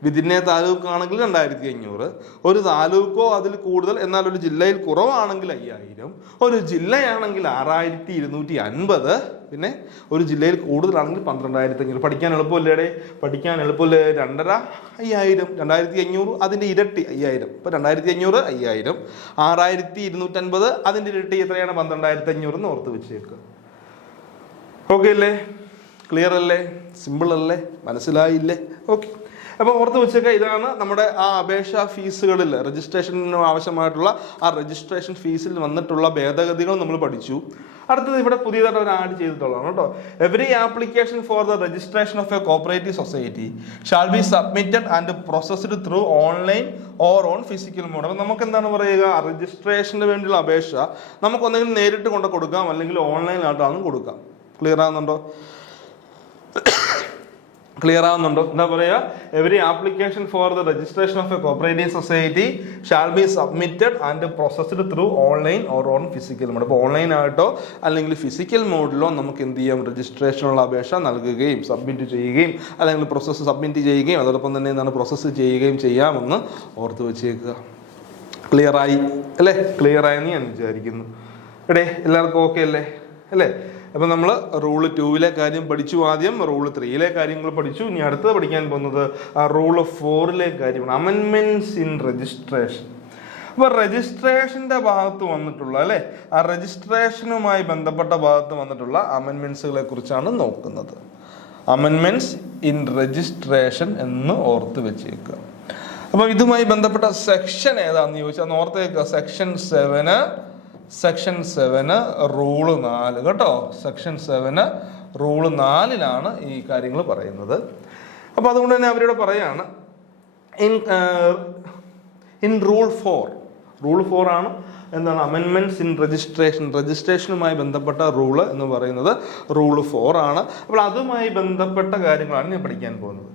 വിതിൻ എ താലൂക്ക് ആണെങ്കിൽ 2500, ഒരു താലൂക്കോ അതിൽ കൂടുതൽ എന്നാൽ ഒരു ജില്ലയിൽ കുറവാണെങ്കിൽ 5000, ഒരു ജില്ലയാണെങ്കിൽ 6250, പിന്നെ ഒരു ജില്ലയിൽ കൂടുതലാണെങ്കിൽ 12500. പഠിക്കാൻ എളുപ്പമല്ലേ? പഠിക്കാൻ എളുപ്പമല്ലേ? 2500 2500 അതിൻ്റെ ഇരട്ടി 5000. ഇപ്പൊ 2500 5000, 6250 അതിൻ്റെ ഇരട്ടി എത്രയാണ്? 12500 എന്ന് ഓർത്ത് വെച്ചേക്കുക. ഓക്കെ അല്ലേ? ക്ലിയർ അല്ലേ? സിമ്പിൾ അല്ലേ? മനസ്സിലായില്ലേ? ഓക്കെ. അപ്പോൾ ഓർത്ത് വെച്ചേക്ക, ഇതാണ് നമ്മുടെ ആ അപേക്ഷാ ഫീസുകളിൽ രജിസ്ട്രേഷന് ആവശ്യമായിട്ടുള്ള ആ രജിസ്ട്രേഷൻ ഫീസിൽ വന്നിട്ടുള്ള ഭേദഗതികൾ നമ്മൾ പഠിച്ചു. അടുത്തത് ഇവിടെ പുതിയതായിട്ട് അവർ ആഡ് ചെയ്തിട്ടുള്ളതാണ് കേട്ടോ. Every application for the registration of a cooperative society shall be submitted and processed through online or on physical mode. അപ്പം നമുക്ക് എന്താണ് പറയുക? രജിസ്ട്രേഷന് വേണ്ടിയുള്ള അപേക്ഷ നമുക്ക് ഒന്നെങ്കിലും നേരിട്ട് കൊണ്ട് കൊടുക്കാം, അല്ലെങ്കിൽ ഓൺലൈനായിട്ടാണ് കൊടുക്കാം. ക്ലിയർ ആകുന്നുണ്ടോ? ക്ലിയർ ആവുന്നുണ്ടോ? എന്താ പറയുക? Every application for the registration of a cooperative society shall be submitted and processed through online or on physical mode. അപ്പോൾ ഓൺലൈൻ ആയിട്ടോ അല്ലെങ്കിൽ ഫിസിക്കൽ മോഡിലോ നമുക്ക് എന്ത് ചെയ്യാം? രജിസ്ട്രേഷനുള്ള അപേക്ഷ നൽകുകയും സബ്മിറ്റ് ചെയ്യുകയും അല്ലെങ്കിൽ പ്രോസസ്സ് സബ്മിറ്റ് ചെയ്യുകയും അതോടൊപ്പം തന്നെ എന്താണ് പ്രോസസ്സ് ചെയ്യുകയും ചെയ്യാമെന്ന് ഓർത്ത് വെച്ചേക്കുക. ക്ലിയർ ആയി അല്ലേ? ക്ലിയർ ആയെന്ന് ഞാൻ വിചാരിക്കുന്നു. എടേ എല്ലാവർക്കും ഓക്കെ അല്ലേ? അല്ലേ? അപ്പം നമ്മൾ റൂള് 2 കാര്യം പഠിച്ചു. ആദ്യം റൂള് 3 കാര്യങ്ങൾ പഠിച്ചു. ഇനി അടുത്തത് പഠിക്കാൻ പോകുന്നത് റൂള് 4 കാര്യമാണ്, അമെൻമെന്റ്സ് ഇൻ രജിസ്ട്രേഷൻ. അപ്പോൾ രജിസ്ട്രേഷൻ്റെ ഭാഗത്ത് വന്നിട്ടുള്ള അല്ലേ, ആ രജിസ്ട്രേഷനുമായി ബന്ധപ്പെട്ട ഭാഗത്ത് വന്നിട്ടുള്ള അമെൻമെന്റ്സുകളെ കുറിച്ചാണ് നോക്കുന്നത്. അമെൻമെന്റ്സ് ഇൻ രജിസ്ട്രേഷൻ എന്ന് ഓർത്ത് വെച്ചേക്കുക. അപ്പോൾ ഇതുമായി ബന്ധപ്പെട്ട സെക്ഷൻ ഏതാണെന്ന് ചോദിച്ചാൽ ഓർത്തേക്കുക. സെക്ഷൻ 7 റൂള് 4 കേട്ടോ. സെക്ഷൻ 7 റൂള് 4 ഈ കാര്യങ്ങൾ പറയുന്നത്. അപ്പോൾ അതുകൊണ്ട് തന്നെ അവരോട് പറയാണ് ഇൻ റൂൾ 4 ആണ് എന്താണ് അമെൻമെന്റ്സ് ഇൻ രജിസ്ട്രേഷനുമായി ബന്ധപ്പെട്ട റൂള് എന്ന് പറയുന്നത് റൂള് 4 ആണ്. അപ്പോൾ അതുമായി ബന്ധപ്പെട്ട കാര്യങ്ങളാണ് ഞാൻ പഠിക്കാൻ പോകുന്നത്.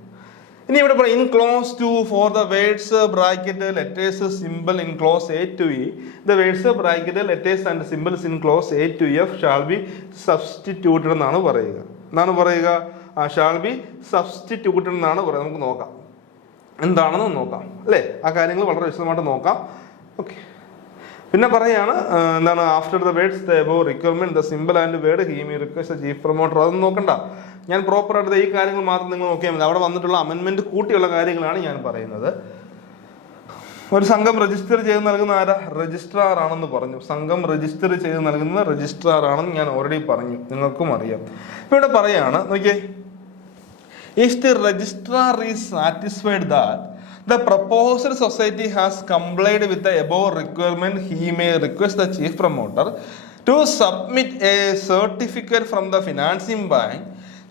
ഇനി ഇവിടെ പറയും in close 2 for the words bracket letters simple in close A to E the words bracket letters and symbols in close A to F shawl be substituted എന്നാണ് പറയുക. ഷാൾ ബി സബ്സ്റ്റിറ്റ്യൂട്ടഡ് എന്നാണ് പറയുക. നമുക്ക് നോക്കാം എന്താണെന്ന് നോക്കാം അല്ലേ? ആ കാര്യങ്ങൾ വളരെ വിശദമായിട്ട് നോക്കാം. ഓക്കെ. പിന്നെ പറയാണ് എന്താണ് after the words the above requirement the simple and word he me request the chief promoter. അതൊന്നും നോക്കണ്ട, ഞാൻ പ്രോപ്പറായിട്ട് ഈ കാര്യങ്ങൾ മാത്രം നിങ്ങൾ നോക്കിയാൽ മതി. അവിടെ വന്നിട്ടുള്ള അമെൻമെന്റ് കൂട്ടിയുള്ള കാര്യങ്ങളാണ് ഞാൻ പറയുന്നത്. ഒരു സംഘം രജിസ്റ്റർ ചെയ്ത് നൽകുന്ന ആരാ? രജിസ്ട്രാർ ആണെന്ന് പറഞ്ഞു. സംഘം രജിസ്റ്റർ ചെയ്ത് നൽകുന്ന രജിസ്ട്രാർ ആണെന്ന് ഞാൻ ഓൾറെഡി പറഞ്ഞു, നിങ്ങൾക്കും അറിയാം. ഇപ്പൊ ഇവിടെ പറയാണ് നോക്കിയേ, if the registrar is satisfied that the proposed society has complied with the above requirement, he may request the chief promoter to submit a certificate from the financing bank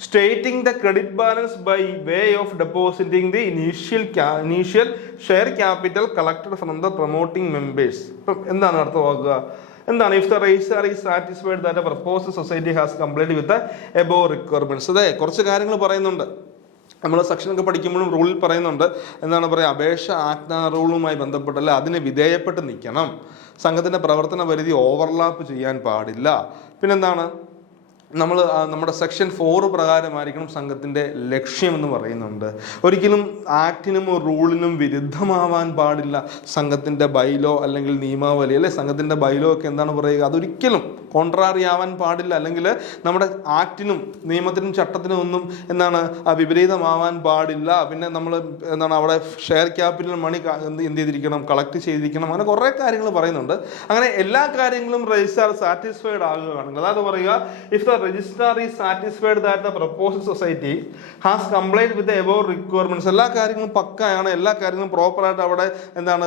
stating the credit balance by way of depositing the initial share capital collected from the promoting members. എന്താണ് അർത്ഥമാക്കുക? എന്താണ് if the registrar is satisfied that the proposed society has complied with the above requirements. അതെ, കുറച്ച് കാര്യങ്ങൾ പറയുന്നുണ്ട്. നമ്മൾ സെക്ഷനൊക്കെ പഠിക്കുമ്പോഴും റൂളിൽ പറയുന്നുണ്ട് എന്താണ് പറയുക, അപേക്ഷ ആജ്ഞാ റൂളുമായി ബന്ധപ്പെട്ടല്ല അതിന് വിധേയപ്പെട്ട് നിൽക്കണം. സംഘത്തിൻ്റെ പ്രവർത്തന പരിധി ഓവർലാപ്പ് ചെയ്യാൻ പാടില്ല. പിന്നെന്താണ് നമ്മുടെ സെക്ഷൻ 4 പ്രകാരമായിരിക്കണം സംഘത്തിൻ്റെ ലക്ഷ്യം എന്ന് പറയുന്നുണ്ട്. ഒരിക്കലും ആക്ടിനും റൂളിനും വിരുദ്ധമാവാൻ പാടില്ല. സംഘത്തിൻ്റെ ബൈലോ അല്ലെങ്കിൽ നിയമാവലി അല്ലെ, സംഘത്തിൻ്റെ ബൈലോ ഒക്കെ എന്താണ് പറയുക, അതൊരിക്കലും കോൺട്രാറി ആവാൻ പാടില്ല. അല്ലെങ്കിൽ നമ്മുടെ ആക്ടിനും നിയമത്തിനും ചട്ടത്തിനും ഒന്നും എന്താണ് വിപരീതമാവാൻ പാടില്ല. പിന്നെ നമ്മൾ എന്താണ് അവിടെ ഷെയർ ക്യാപിറ്റൽ മണി എന്ത് ചെയ്തിരിക്കണം, കളക്ട് ചെയ്തിരിക്കണം. അങ്ങനെ കുറേ കാര്യങ്ങൾ പറയുന്നുണ്ട്. അങ്ങനെ എല്ലാ കാര്യങ്ങളും രജിസ്ട്രാർ സാറ്റിസ്ഫൈഡ് ആകുകയാണെങ്കിൽ അതായത് പറയുക if the registrar is satisfied that the proposed society has complied with the above requirements. എല്ലാ കാര്യങ്ങളും പക്കയാണ്, എല്ലാ കാര്യങ്ങളും പ്രോപ്പറായിട്ട് അവിടെ എന്താണ്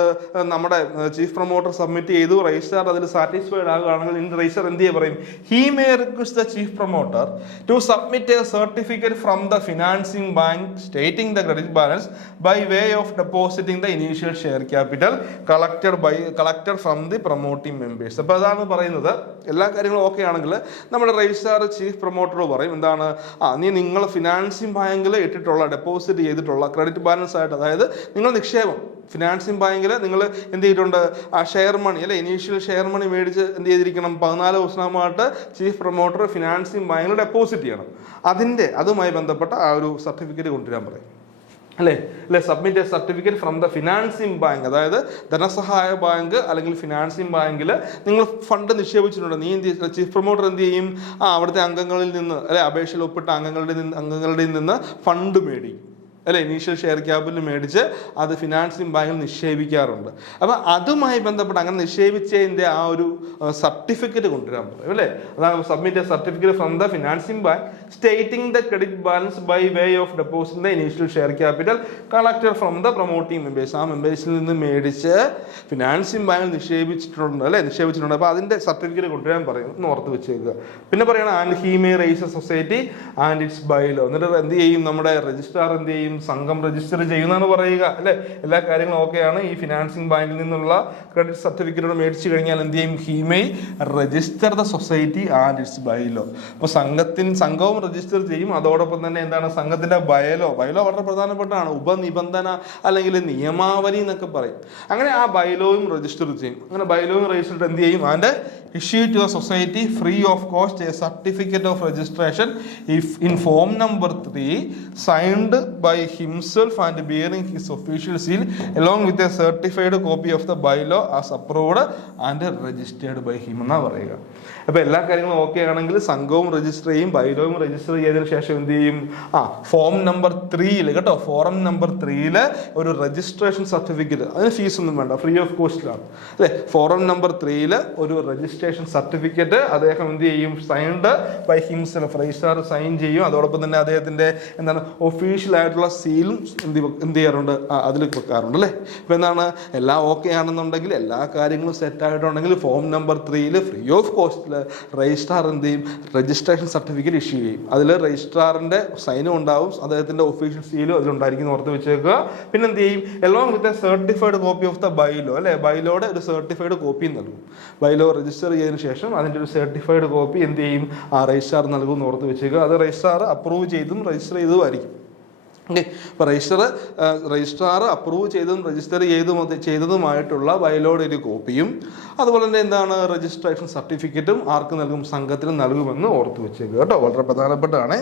നമ്മുടെ ചീഫ് പ്രൊമോട്ടർ സബ്മിറ്റ് ചെയ്തു. രജിസ്ട്രാർ അതിൽ സാറ്റിസ്ഫൈഡ് ആകുകയാണെങ്കിൽ രജിസ്ട്രാർ എന്ത് പറയും, he may request the chief promoter to submit a certificate from the financing bank stating the credit balance by way of depositing the initial share capital collected from the promoting members. അപ്പോൾ അതാണ് പറയുന്നത്. എല്ലാ കാര്യങ്ങളും ഓക്കെ ആണെങ്കിൽ നമ്മുടെ രജിസ്ട്രാർ ചീഫ് പ്രൊമോട്ടർ പറയും എന്താണ്, നിങ്ങൾ ഫിനാൻസിങ് ബാങ്കിൽ ഇട്ടിട്ടുള്ള ഡെപ്പോസിറ്റ് ചെയ്തിട്ടുള്ള ക്രെഡിറ്റ് ബാലൻസ് ആയിട്ട്, അതായത് നിങ്ങൾ നിക്ഷേപം ഫിനാൻസിങ് ബാങ്കിൽ നിങ്ങൾ എന്ത് ചെയ്തിട്ടുണ്ട്, ആ ഷെയർ മണി അല്ലെ ഇനീഷ്യൽ ഷെയർ മണി മേടിച്ച് എന്ത് ചെയ്തിരിക്കണം, 14 ദിവസമായിട്ട് ചീഫ് പ്രൊമോട്ടർ ഫിനാൻസിങ് ബാങ്കിൽ ഡെപ്പോസിറ്റ് ചെയ്യണം. അതുമായി ബന്ധപ്പെട്ട ആ ഒരു സർട്ടിഫിക്കറ്റ് കൊണ്ടുവരാൻ പറയും അല്ലേ. Submit a certificate from the financing bank, അതായത് ധനസഹായ ബാങ്ക് അല്ലെങ്കിൽ ഫിനാൻസിങ് ബാങ്കിൽ നിങ്ങൾ ഫണ്ട് നിക്ഷേപിച്ചിട്ടുണ്ട്. നീ ചീഫ് പ്രൊമോട്ടർ എന്ത് ചെയ്യും, അവിടുത്തെ അംഗങ്ങളിൽ നിന്ന് അല്ലെ അപേക്ഷയിൽ ഒപ്പിട്ട അംഗങ്ങളുടെ നിന്ന് ഫണ്ട് മേടിക്കും അല്ലെ, ഇനീഷ്യൽ ഷെയർ ക്യാപിറ്റൽ മേടിച്ച് അത് ഫിനാൻസിങ് ബാങ്കിൽ നിക്ഷേപിക്കാറുണ്ട്. അപ്പം അതുമായി ബന്ധപ്പെട്ട് അങ്ങനെ നിക്ഷേപിച്ചതിൻ്റെ ആ ഒരു സർട്ടിഫിക്കറ്റ് കൊണ്ടുവരാൻ പറയും അല്ലേ. അതാണ് submit a certificate from the financing bank stating the credit balance by way of deposit the initial share capital collected from the promoting members. ആ മെമ്പേഴ്സിൽ നിന്ന് മേടിച്ച് ഫിനാൻസിങ് ബാങ്കിൽ നിക്ഷേപിച്ചിട്ടുണ്ട്. അപ്പോൾ അതിൻ്റെ സർട്ടിഫിക്കറ്റ് കൊണ്ടുവരാൻ പറയും എന്ന് ഓർത്ത് വെച്ചേക്കുക. പിന്നെ പറയണം and he may raise a society and its bylaw. എന്നിട്ട് എന്ത് ചെയ്യും, നമ്മുടെ രജിസ്ട്രാർ എന്ത് ചെയ്യും, സംഘം രജിസ്റ്റർ ചെയ്യുന്നതാണ് പറയുക അല്ലെ. എല്ലാ കാര്യങ്ങളും ഓക്കെയാണ്. ഈ ഫിനാൻസിങ് ബാങ്കിൽ നിന്നുള്ള ക്രെഡിറ്റ് സർട്ടിഫിക്കറ്റ് മേടിച്ചു കഴിഞ്ഞാൽ എന്ത് ചെയ്യും, he may register the society and its bylaw. അപ്പോൾ സംഘവും രജിസ്റ്റർ ചെയ്യും. അതോടൊപ്പം തന്നെ എന്താണ് സംഘത്തിന്റെ ബയലോ വളരെ പ്രധാനപ്പെട്ടതാണ്, ഉപനിബന്ധന അല്ലെങ്കിൽ നിയമാവലി എന്നൊക്കെ പറയും. അങ്ങനെ ആ ബയലോയും രജിസ്റ്റർ ചെയ്യും. അങ്ങനെ ബയലോയും രജിസ്റ്റർ എന്ത് ചെയ്യും? And issue to the society free of cost a certificate of registration if in form number 3 signed by himself and bearing his official seal along with a certified copy of the bylaw as approved and registered by him എന്നാ പറയുക. അപ്പോൾ എല്ലാ കാര്യങ്ങളും ഓക്കെ ആണെങ്കിൽ സംഘവും രജിസ്റ്റർ ചെയ്യും, ബൈലോയും രജിസ്റ്റർ ചെയ്തതിനു ശേഷം എന്ത് ചെയ്യും? ഫോം നമ്പർ 3 കേട്ടോ, ഫോറം നമ്പർ 3 ഒരു രജിസ്ട്രേഷൻ സർട്ടിഫിക്കറ്റ്, അതിന് ഫീസ് ഒന്നും വേണ്ട, ഫ്രീ ഓഫ് കോസ്റ്റിലാണ് അല്ലേ. ഫോറം നമ്പർ 3 ഒരു രജിസ്ട്രേഷൻ സർട്ടിഫിക്കറ്റ് അദ്ദേഹം എന്ത് ചെയ്യും? Signed by himself, registrar sign ചെയ്യും. അതോടൊപ്പം തന്നെ അദ്ദേഹത്തിന്റെ എന്താണ് ഒഫീഷ്യൽ ആയിട്ടുള്ള സീലും എന്ത് ചെയ്യാറുണ്ട്? അതിൽ വെക്കാറുണ്ട് അല്ലേ. ഇപ്പൊ എന്താണ്, എല്ലാം ഓക്കെ ആണെന്നുണ്ടെങ്കിൽ, എല്ലാ കാര്യങ്ങളും സെറ്റ് ആയിട്ടുണ്ടെങ്കിൽ ഫോം നമ്പർ 3 ഫ്രീ ഓഫ് കോസ്റ്റിൽ രജിസ്ട്രാർ എന്ത് ചെയ്യും? രജിസ്ട്രേഷൻ സർട്ടിഫിക്കറ്റ് ഇഷ്യൂ ചെയ്യും. അതിൽ രജിസ്ട്രാറിന്റെ സൈനും ഉണ്ടാവും, അദ്ദേഹത്തിന്റെ ഒഫീഷ്യൽ സീലും അതിലുണ്ടായിരിക്കും, ഓർത്ത് വെച്ചേക്കുക. പിന്നെ എന്ത് ചെയ്യും? Along with a certified copy of the bylaw അല്ലെ, ബൈലോയുടെ ഒരു സർട്ടിഫൈഡ് കോപ്പി നൽകും. ബൈലോ രജിസ്റ്റർ ചെയ്തതിനു ശേഷം അതിന്റെ ഒരു സർട്ടിഫൈഡ് കോപ്പി എന്ത് ചെയ്യും? ആ രജിസ്ട്രാർ നൽകും, ഓർത്ത് വെച്ചേക്കുക. അത് രജിസ്ട്രാർ അപ്രൂവ് ചെയ്തും രജിസ്റ്റർ ചെയ്തതുമായിരിക്കും. ഓക്കെ, അപ്പോൾ രജിസ്ട്രാർ അപ്രൂവ് ചെയ്തതും രജിസ്റ്റർ ചെയ്തതുമായിട്ടുള്ള ബൈലോയുടെ ഒരു കോപ്പിയും അതുപോലെ തന്നെ എന്താണ് രജിസ്ട്രേഷൻ സർട്ടിഫിക്കറ്റും ആർക്ക് നൽകും? സംഘത്തിന് നൽകുമെന്ന് ഓർത്ത് വെച്ചേക്കുക കേട്ടോ, വളരെ പ്രധാനപ്പെട്ടതാണ്.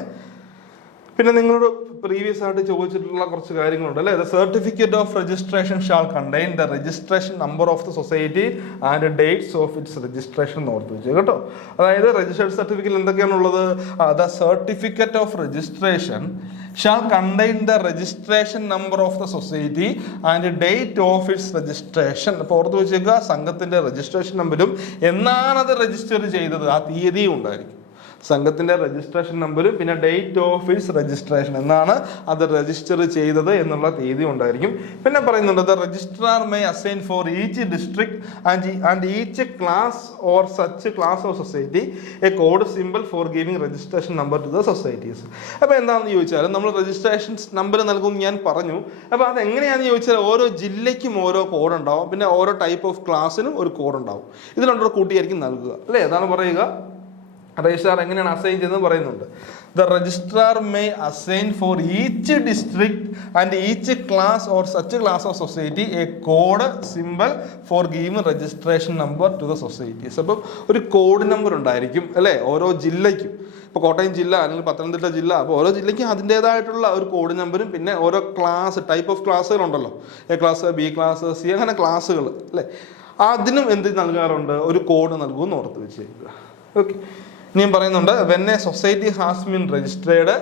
പിന്നെ നിങ്ങളോട് പ്രീവിയസ് ആയിട്ട് ചോദിച്ചിട്ടുള്ള കുറച്ച് കാര്യങ്ങളുണ്ട് അല്ലേ. The certificate of registration shall contain the registration number of the society and dates of its registration എന്ന് ഓർത്ത് വെച്ചു കേട്ടോ. അതായത് രജിസ്ട്രേഷൻ സർട്ടിഫിക്കറ്റ് എന്തൊക്കെയാണുള്ളത്? The certificate of registration shall contain the registration number of the society and date of its registration. അപ്പോൾ ഓർത്ത് വെച്ചേക്കുക, സംഘത്തിന്റെ രജിസ്ട്രേഷൻ നമ്പരും എന്നാണ് അത് രജിസ്റ്റർ ചെയ്തത് ആ തീയതിയും ഉണ്ടായിരിക്കും. സംഘത്തിന്റെ രജിസ്ട്രേഷൻ നമ്പരും പിന്നെ ഡേറ്റ് ഓഫ് ഇറ്റ്സ് രജിസ്ട്രേഷൻ, എന്നാണ് അത് രജിസ്റ്റർ ചെയ്തത് എന്നുള്ള തീയതി ഉണ്ടായിരിക്കും. പിന്നെ പറയുന്നുണ്ട് the registrar may assign for each district and each class or such class of society a code simple for giving registration number to the societies. അപ്പോൾ എന്താണെന്ന് ചോദിച്ചാൽ നമ്മൾ രജിസ്ട്രേഷൻ നമ്പർ നൽകും ഞാൻ പറഞ്ഞു. അപ്പോൾ അത് എങ്ങനെയാണെന്ന് ചോദിച്ചാൽ ഓരോ ജില്ലയ്ക്കും ഓരോ കോഡ് ഉണ്ടാവും, പിന്നെ ഓരോ ടൈപ്പ് ഓഫ് ക്ലാസ്സിനും ഒരു കോഡ് ഉണ്ടാവും. ഇത് രണ്ടോ കൂട്ടിയായിരിക്കും നൽകുക അല്ലേ. അതാണ് പറയുക രജിസ്ട്രാർ എങ്ങനെയാണ് അസൈൻ ചെയ്യുന്നത് പറയുന്നുണ്ട്. The registrar may assign for each district and each class or such class of society a code simple for giving registration number to the societies. അപ്പം ഒരു കോഡ് നമ്പർ ഉണ്ടായിരിക്കും അല്ലേ ഓരോ ജില്ലയ്ക്കും. ഇപ്പോൾ കോട്ടയം ജില്ല അല്ലെങ്കിൽ പത്തനംതിട്ട ജില്ല, അപ്പോൾ ഓരോ ജില്ലയ്ക്കും അതിൻ്റേതായിട്ടുള്ള ഒരു കോഡ് നമ്പരും പിന്നെ ഓരോ ക്ലാസ് ടൈപ്പ് ഓഫ് ക്ലാസ്സുകളുണ്ടല്ലോ, A class, B class, C, അങ്ങനെ ക്ലാസ്സുകൾ അല്ലേ. അതിനും എന്ത് നൽകാറുണ്ട്? ഒരു കോഡ് നൽകുമെന്ന് ഓർത്ത് വെച്ചേക്കുക. ഓക്കെ, ഇനിയും പറയുന്നുണ്ട് when a society has been registered,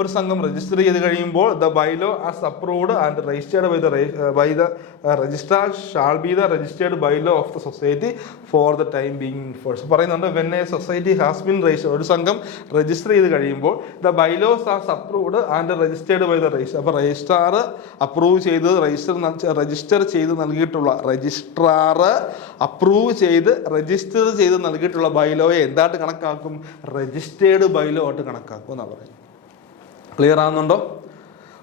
ഒരു സംഘം രജിസ്റ്റർ ചെയ്ത് കഴിയുമ്പോൾ the bylaw as approved and registered by the registrar shall be the registered bylaw of the society for the time being in force. പറയുന്നുണ്ട് when a society has been registered, ഒരു സംഘം രജിസ്റ്റർ ചെയ്ത് കഴിയുമ്പോൾ the bylaws as approved and registered by the register. അപ്പോൾ രജിസ്ട്രാർ അപ്രൂവ് ചെയ്ത് രജിസ്റ്റർ ചെയ്ത് നൽകിയിട്ടുള്ള രജിസ്ട്രാർ അപ്രൂവ് ചെയ്ത് രജിസ്റ്റർ ചെയ്ത് നൽകിയിട്ടുള്ള ബൈലോയെ എന്തായിട്ട് കണക്കാക്കും? രജിസ്റ്റേർഡ് ബൈലോ ആയിട്ട് കണക്കാക്കും എന്നാണ് പറയുന്നത്. ക്ലിയർ ആകുന്നുണ്ടോ?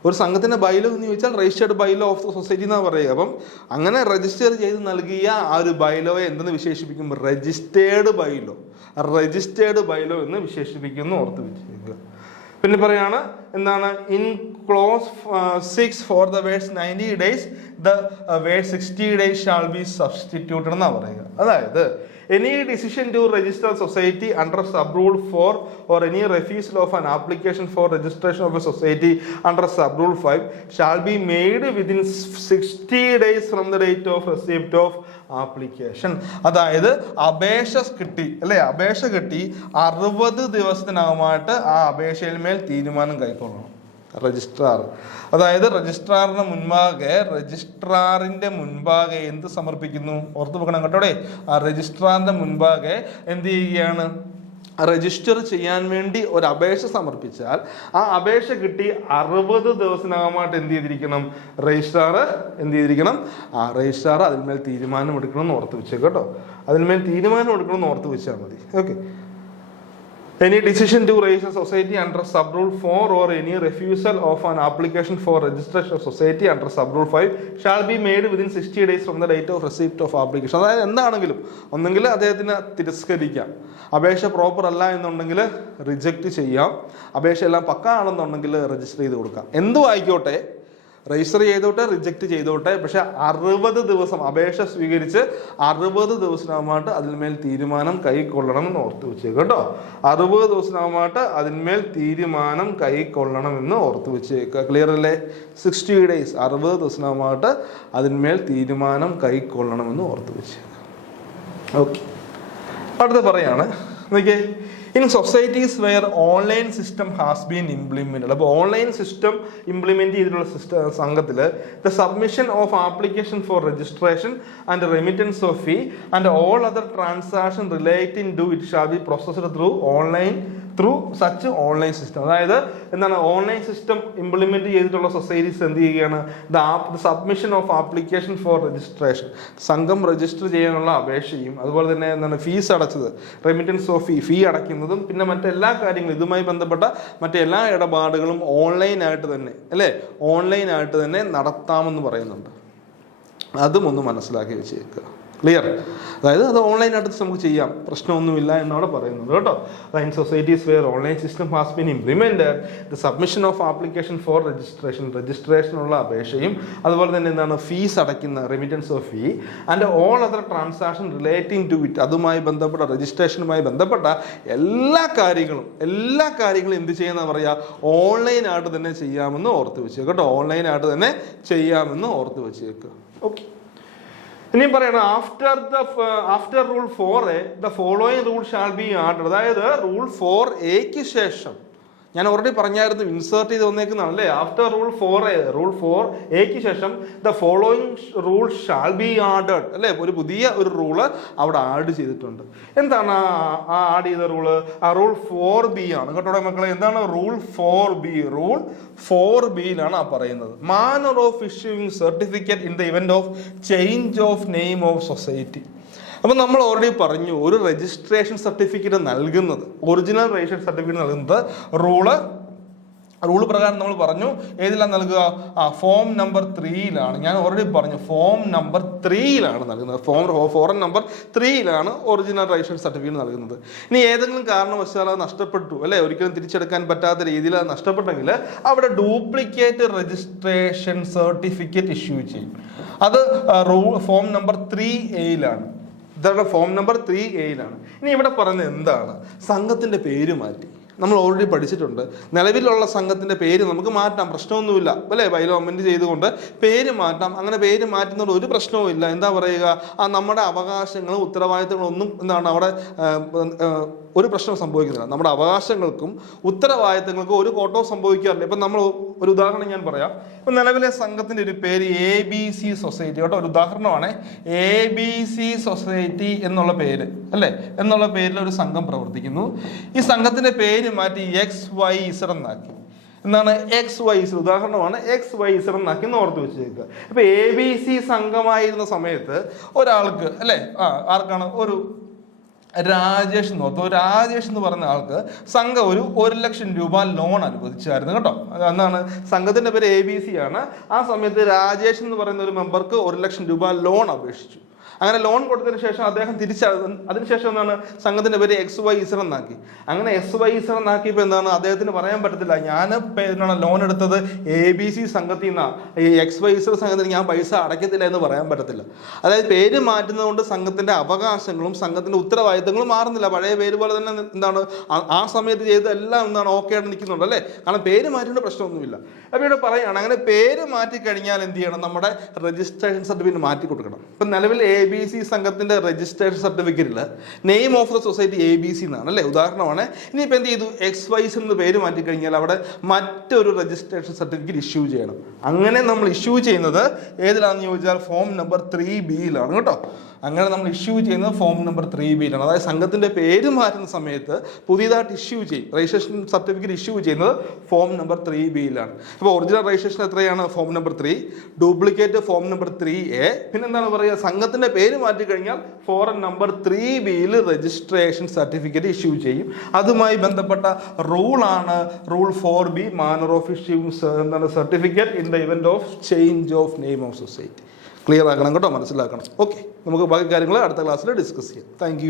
ഒരു സംഘത്തിന്റെ ബൈലോ എന്ന് ചോദിച്ചാൽ registered bylaw of the society എന്നാണ് പറയുക. അപ്പം അങ്ങനെ രജിസ്റ്റർ ചെയ്ത് നൽകിയ ആ ഒരു ബൈലോയെ എന്തെന്ന് വിശേഷിപ്പിക്കും? രജിസ്റ്റേർഡ് ബൈലോ, രജിസ്റ്റേർഡ് ബൈലോ എന്ന് വിശേഷിപ്പിക്കുന്നു, ഓർത്ത് വെച്ചിരിക്കുക. പിന്നെ പറയാണ് എന്താണ്? In close 6 four the words 90 days the word 60 days shawl be substituted എന്നാണ് പറയുക. അതായത് any decision to register society under sub-rule 4 or any refusal of an application for registration of a society under sub-rule 5 shall be made within 60 days from the date of receipt of application. അതായത് അപേക്ഷ കിട്ടി അല്ലെ, അപേക്ഷ കിട്ടി 60 ദിവസത്തിനകമായിട്ട് ആ അപേക്ഷയിന്മേൽ തീരുമാനം കൈക്കൊള്ളണം രജിസ്ട്രാർ. അതായത് രജിസ്ട്രാറിന്റെ മുൻപാകെ എന്ത് സമർപ്പിക്കുന്നു? ഓർത്ത് വെക്കണം കേട്ടോടെ. ആ രജിസ്ട്രാറിന്റെ മുൻപാകെ എന്ത് ചെയ്യുകയാണ്? രജിസ്റ്റർ ചെയ്യാൻ വേണ്ടി ഒരു അപേക്ഷ സമർപ്പിച്ചാൽ ആ അപേക്ഷ കിട്ടി 60 ദിവസത്തിനകമായിട്ട് എന്ത് ചെയ്തിരിക്കണം? രജിസ്ട്രാർ എന്ത് ചെയ്തിരിക്കണം? ആ രജിസ്ട്രാർ അതിന്മേൽ തീരുമാനം എടുക്കണം എന്ന് ഓർത്ത് വെച്ചേക്ക് കേട്ടോ. അതിന്മേൽ തീരുമാനം എടുക്കണം എന്ന് ഓർത്ത് വെച്ചാൽ മതി. Okay, Any decision to raise a society under sub-rule 4 or any refusal of an application for registration of society under sub-rule 5 shall be made within 60 days from the date of receipt of application. അതായത് എന്താണെങ്കിലും ഒന്നെങ്കിൽ അദ്ദേഹത്തിന് തിരസ്കരിക്കാം, അപേക്ഷ പ്രോപ്പർ അല്ല എന്നുണ്ടെങ്കിൽ റിജക്റ്റ് ചെയ്യാം, അപേക്ഷ എല്ലാം പക്ക ആണെന്നുണ്ടെങ്കിൽ രജിസ്റ്റർ ചെയ്ത് കൊടുക്കാം. എന്തും ആയിക്കോട്ടെ, രജിസ്റ്റർ ചെയ്തോട്ടെ റിജക്റ്റ് ചെയ്തോട്ടെ, പക്ഷെ 60 ദിവസം അപേക്ഷ സ്വീകരിച്ച് 60 ദിവസമായിട്ട് അതിന്മേൽ തീരുമാനം കൈക്കൊള്ളണം എന്ന് ഓർത്ത് വെച്ചേക്കും കേട്ടോ. 60 ദിവസമായിട്ട് അതിന്മേൽ തീരുമാനം കൈക്കൊള്ളണം എന്ന് ഓർത്ത് വെച്ചേക്കുക. ക്ലിയർ അല്ലേ? 60 days 60 ദിവസമായിട്ട് അതിന്മേൽ തീരുമാനം കൈക്കൊള്ളണമെന്ന് ഓർത്ത് വെച്ചേക്കുക. ഓക്കെ, അടുത്ത പറയാണ് നോക്കിയേ. In societies where online system has been implemented, അപ്പോൾ ഓൺലൈൻ സിസ്റ്റം ഇംപ്ലിമെന്റ് ചെയ്തിട്ടുള്ള സംഘത്തിൽ the submission of application for registration and remittance of fee and all other transaction relating to it shall be processed through such online system. അതായത് എന്താണ്, ഓൺലൈൻ സിസ്റ്റം ഇംപ്ലിമെന്റ് ചെയ്തിട്ടുള്ള സൊസൈറ്റീസ് എന്ത് ചെയ്യുകയാണ്, the submission of application for registration, സംഘം രജിസ്റ്റർ ചെയ്യാനുള്ള അപേക്ഷയും അതുപോലെ തന്നെ എന്താണ് ഫീസ് അടച്ചത്, റെമിറ്റൻസ് ഓഫ് ഫീ അടയ്ക്കുന്നതും പിന്നെ മറ്റെല്ലാ കാര്യങ്ങളും ഇതുമായി ബന്ധപ്പെട്ട മറ്റെല്ലാ ഇടപാടുകളും ഓൺലൈനായിട്ട് തന്നെ അല്ലേ, ഓൺലൈനായിട്ട് തന്നെ നടത്താമെന്ന് പറയുന്നുണ്ട്. അതും ഒന്ന് മനസ്സിലാക്കി വെച്ചേക്കുക. ക്ലിയർ? അതായത് അത് ഓൺലൈനായിട്ട് നമുക്ക് ചെയ്യാം, പ്രശ്നമൊന്നുമില്ല എന്നാണ് പറയുന്നത് കേട്ടോ. In societies where online system has been implemented the submission of application for രജിസ്ട്രേഷനുള്ള അപേക്ഷയും അതുപോലെ തന്നെ എന്താണ് ഫീസ് അടയ്ക്കുന്ന remittance of fee and all other transaction relating to it, അതുമായി ബന്ധപ്പെട്ട രജിസ്ട്രേഷനുമായി ബന്ധപ്പെട്ട എല്ലാ കാര്യങ്ങളും എന്ത് ചെയ്യുന്ന പറയാ, ഓൺലൈനായിട്ട് തന്നെ ചെയ്യാമെന്ന് ഓർത്ത് വെച്ചേക്കുക കേട്ടോ. ഓൺലൈനായിട്ട് തന്നെ ചെയ്യാമെന്ന് ഓർത്ത് വെച്ചേക്കുക. ഓക്കെ, ഇനിയും പറയണം after rule 4A the following rule shall be added. അതായത് റൂൾ 4A ശേഷം ഞാൻ ഓൾറെഡി പറഞ്ഞായിരുന്നു, ഇൻസേർട്ട് ചെയ്ത് വന്നേക്കുന്നതാണ് അല്ലേ. ആഫ്റ്റർ റൂൾ 4A ശേഷം the following rule shall be added അല്ലേ, ഒരു പുതിയ ഒരു റൂള് അവിടെ ആഡ് ചെയ്തിട്ടുണ്ട്. എന്താണ് ആ ആഡ് ചെയ്ത റൂള്? ആ റൂൾ 4B ആണ് കേട്ടോ മക്കളെ. എന്താണ് റൂൾ 4B? റൂൾ 4Bയിലാണ് ആ പറയുന്നത്. Manner of issuing certificate in the event of change of name of society. അപ്പം നമ്മൾ ഓൾറെഡി പറഞ്ഞു, ഒരു രജിസ്ട്രേഷൻ സർട്ടിഫിക്കറ്റ് നൽകുന്നത്, ഒറിജിനൽ രജിസ്ട്രേഷൻ സർട്ടിഫിക്കറ്റ് നൽകുന്നത് റൂള് പ്രകാരം നമ്മൾ പറഞ്ഞു ഏതിലാണ് നൽകുക? ഫോം നമ്പർ 3യിലാണ്. ഞാൻ ഓൾറെഡി പറഞ്ഞു ഫോം നമ്പർ 3യിലാണ് നൽകുന്നത്. ഫോറം നമ്പർ 3യിലാണ് ഒറിജിനൽ രജിസ്ട്രേഷൻ സർട്ടിഫിക്കറ്റ് നൽകുന്നത്. ഇനി ഏതെങ്കിലും കാരണവശാൽ അത് നഷ്ടപ്പെട്ടു അല്ലെ, ഒരിക്കലും തിരിച്ചെടുക്കാൻ പറ്റാത്ത രീതിയിൽ അത് നഷ്ടപ്പെട്ടെങ്കിൽ അവിടെ ഡ്യൂപ്ലിക്കേറ്റ് രജിസ്ട്രേഷൻ സർട്ടിഫിക്കറ്റ് ഇഷ്യൂ ചെയ്യും. അത് ഫോം നമ്പർ 3A ഇതാണ് ഫോം നമ്പർ 3A. ഇനി ഇവിടെ പറയുന്നത് എന്താണ്? സംഘത്തിന്റെ പേര് മാറ്റി. നമ്മൾ ഓൾറെഡി പഠിച്ചിട്ടുണ്ട്, നിലവിലുള്ള സംഘത്തിന്റെ പേര് നമുക്ക് മാറ്റാം, പ്രശ്നമൊന്നുമില്ല അല്ലേ. ബൈലോ അമെൻഡ് ചെയ്തുകൊണ്ട് പേര് മാറ്റാം. അങ്ങനെ പേര് മാറ്റുന്നത് ഒരു പ്രശ്നവും ഇല്ല. എന്താ പറയുക, നമ്മുടെ അവകാശങ്ങളും ഉത്തരവാദിത്തങ്ങളും ഒന്നും എന്താണ് അവിടെ ഒരു പ്രശ്നം സംഭവിക്കുന്നില്ല. നമ്മുടെ അവകാശങ്ങൾക്കും ഉത്തരവാദിത്തങ്ങൾക്കും ഒരു കോട്ടവും സംഭവിക്കാറില്ല. ഇപ്പം നമ്മൾ ഒരു ഉദാഹരണം ഞാൻ പറയാം. ഇപ്പം നിലവിലെ സംഘത്തിൻ്റെ ഒരു പേര് ABC സൊസൈറ്റി കേട്ടോ, ഒരു ഉദാഹരണമാണ്. ABC സൊസൈറ്റി എന്നുള്ള പേര് അല്ലേ, എന്നുള്ള പേരിൽ ഒരു സംഘം പ്രവർത്തിക്കുന്നു. ഈ സംഘത്തിൻ്റെ പേര് മാറ്റി XYZ എന്നാക്കി. എന്താണ് XYZ? ഉദാഹരണമാണ്, XYZ എന്നാക്കി ഓർത്ത് വെച്ചേക്കുക. ഇപ്പൊ ABC സംഘമായിരുന്ന സമയത്ത് ഒരാൾക്ക് അല്ലേ, ആർക്കാണ്, ഒരു രാജേഷ് എന്ന് പറയുന്ന ആൾക്ക് സംഘം ഒരു 1 ലക്ഷം രൂപ ലോൺ അനുവദിച്ചായിരുന്നു കേട്ടോ. എന്നാണ് സംഘത്തിന്റെ പേര് ABC ആണ്. ആ സമയത്ത് രാജേഷ് എന്ന് പറയുന്ന ഒരു മെമ്പർക്ക് 1 ലക്ഷം രൂപ ലോൺ അപേക്ഷിച്ചു. അങ്ങനെ ലോൺ കൊടുത്തതിന് ശേഷം അദ്ദേഹം അതിനുശേഷം എന്താണ് സംഘത്തിന്റെ പേര് XYZ എന്നാക്കി. അങ്ങനെ XYZ എന്നാക്കിയപ്പോൾ എന്താണ് അദ്ദേഹത്തിന് പറയാൻ പറ്റത്തില്ല, ഞാൻ ലോൺ എടുത്തത് ABC സംഘത്തിൽ നിന്നാണ്, ഈ XYZ സംഘത്തിന് ഞാൻ പൈസ അടയ്ക്കത്തില്ല എന്ന് പറയാൻ പറ്റത്തില്ല. അതായത് പേര് മാറ്റുന്നത് കൊണ്ട് സംഘത്തിന്റെ അവകാശങ്ങളും സംഘത്തിന്റെ ഉത്തരവാദിത്തങ്ങളും മാറുന്നില്ല. പഴയ പേര് പോലെ തന്നെ എന്താണ് ആ സമയത്ത് ചെയ്ത് എല്ലാം എന്താണ് ഓക്കെ ആയിട്ട് നിൽക്കുന്നുണ്ട് അല്ലേ. കാരണം പേര് മാറ്റേണ്ട പ്രശ്നമൊന്നുമില്ല. അപ്പോൾ ഇവിടെ പറയുകയാണ്, അങ്ങനെ പേര് മാറ്റി കഴിഞ്ഞാൽ എന്ത് ചെയ്യണം, നമ്മുടെ രജിസ്ട്രേഷൻ സർട്ടിഫിക്കറ്റ് മാറ്റി കൊടുക്കണം. ഇപ്പം നിലവിൽ ABC സംഘത്തിന്റെ രജിസ്ട്രേഷൻ സർട്ടിഫിക്കറ്റിൽ name of the society ABC എന്നാണ് അല്ലേ, ഉദാഹരണമാണ്. ഇനിയിപ്പോൾ എന്ത് ചെയ്തു, XYZ എന്ന് പേര് മാറ്റി കഴിഞ്ഞാൽ അവിടെ മറ്റൊരു രജിസ്ട്രേഷൻ സർട്ടിഫിക്കറ്റ് ഇഷ്യൂ ചെയ്യണം. അങ്ങനെ നമ്മൾ ഇഷ്യൂ ചെയ്യുന്നത് ഏതിലാണെന്ന് ചോദിച്ചാൽ ഫോം നമ്പർ 3Bയിലാണ് കേട്ടോ. അങ്ങനെ നമ്മൾ ഇഷ്യൂ ചെയ്യുന്നത് ഫോം നമ്പർ 3B-യിലാണ്. അതായത് സംഘത്തിൻ്റെ പേര് മാറ്റുന്ന സമയത്ത് പുതിയതായിട്ട് ഇഷ്യൂ ചെയ്യും, രജിസ്ട്രേഷൻ സർട്ടിഫിക്കറ്റ് ഇഷ്യൂ ചെയ്യുന്നത് ഫോം നമ്പർ 3B-യിലാണ്. അപ്പോൾ ഒറിജിനൽ രജിസ്ട്രേഷൻ എത്രയാണ്? Form number 3, duplicate form number 3A, പിന്നെ എന്താണ് പറയുക, സംഘത്തിൻ്റെ പേര് മാറ്റി കഴിഞ്ഞാൽ ഫോറം നമ്പർ 3B-യിൽ രജിസ്ട്രേഷൻ സർട്ടിഫിക്കറ്റ് ഇഷ്യൂ ചെയ്യും. അതുമായി ബന്ധപ്പെട്ട റൂളാണ് rule 4B, manner of issuing എന്താണ് certificate in the event of change of name of society. Clear ആക്കണം കേട്ടോ, മനസ്സിലാക്കണം. ഓക്കെ, നമുക്ക് ബാക്കി കാര്യങ്ങൾ അടുത്ത ക്ലാസ്സിൽ ഡിസ്കസ് ചെയ്യാം. താങ്ക്